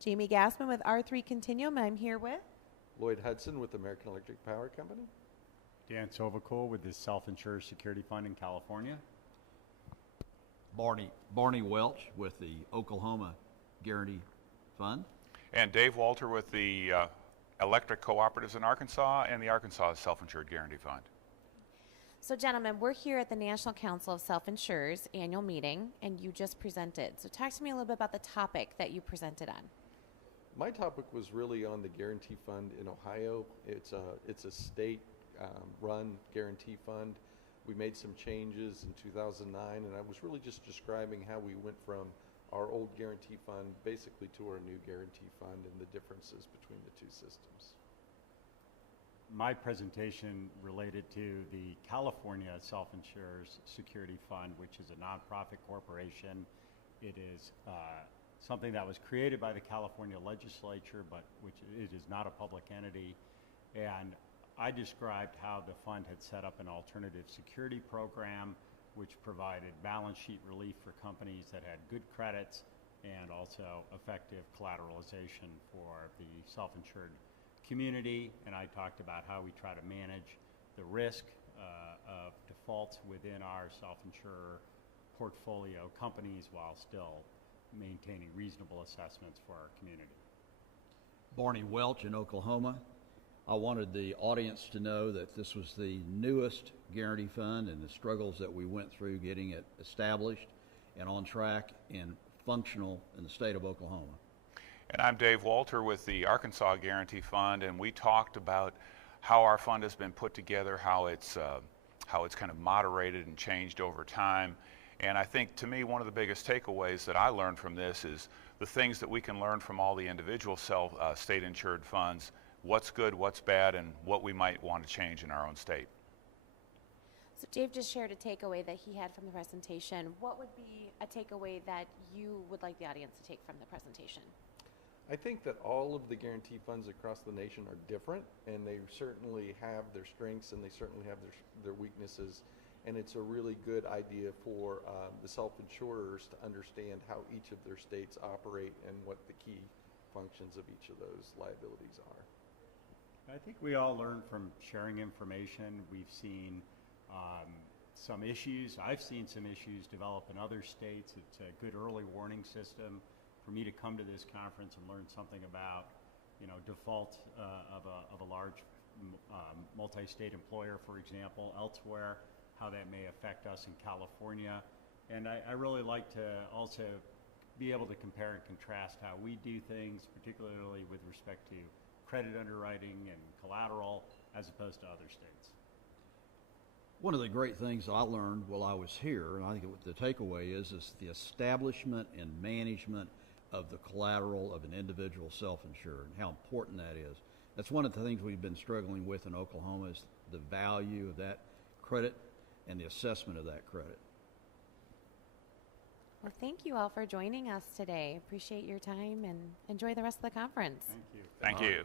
Jamie Gassman with R3 Continuum. I'm here with Loyd Hudson with American Electric Power Company. Dan Sovocool with the Self-Insured Security Fund in California. Barney Welch with the Oklahoma Guaranty Fund. And Dave Walter with the Electric Cooperatives in Arkansas and the Arkansas Self-Insured Guaranty Fund. So gentlemen, we're here at the National Council of Self-Insurers annual meeting, and you just presented. So talk to me a little bit about the topic that you presented on. My topic was really on the Guaranty Fund in Ohio. It's a state run guarantee fund. We made some changes in 2009, and I was really just describing how we went from our old guarantee fund basically to our new guarantee fund and the differences between the two systems. My presentation related to the California Self-Insurers Security Fund, which is a nonprofit corporation. It is something that was created by the California legislature, but which it is not a public entity. And I described how the fund had set up an alternative security program which provided balance sheet relief for companies that had good credits and also effective collateralization for the self-insured community. And I talked about how we try to manage the risk of defaults within our self-insurer portfolio companies while still maintaining reasonable assessments for our community. Barney Welch in Oklahoma. I wanted the audience to know that this was the newest guarantee fund and the struggles that we went through getting it established and on track and functional in the state of Oklahoma. And I'm Dave Walter with the Arkansas Guaranty Fund, and we talked about how our fund has been put together, how it's kind of moderated and changed over time. And I think, to me, one of the biggest takeaways that I learned from this is the things that we can learn from all the individual state-insured funds, what's good, what's bad, and what we might want to change in our own state. So Dave just shared a takeaway that he had from the presentation. What would be a takeaway that you would like the audience to take from the presentation? I think that all of the guarantee funds across the nation are different, and they certainly have their strengths and they certainly have their weaknesses. And it's a really good idea for the self-insurers to understand how each of their states operate and what the key functions of each of those liabilities are. I think we all learn from sharing information. We've seen some issues. I've seen some issues develop in other states. It's a good early warning system for me to come to this conference and learn something about, default of a large multi-state employer, for example, elsewhere, how that may affect us in California. And I really like to also be able to compare and contrast how we do things, particularly with respect to credit underwriting and collateral, as opposed to other states. One of the great things I learned while I was here, and I think the takeaway is the establishment and management of the collateral of an individual self-insured and how important that is. That's one of the things we've been struggling with in Oklahoma is the value of that credit and the assessment of that credit. Well, thank you all for joining us today. Appreciate your time and enjoy the rest of the conference. Thank you. Thank you.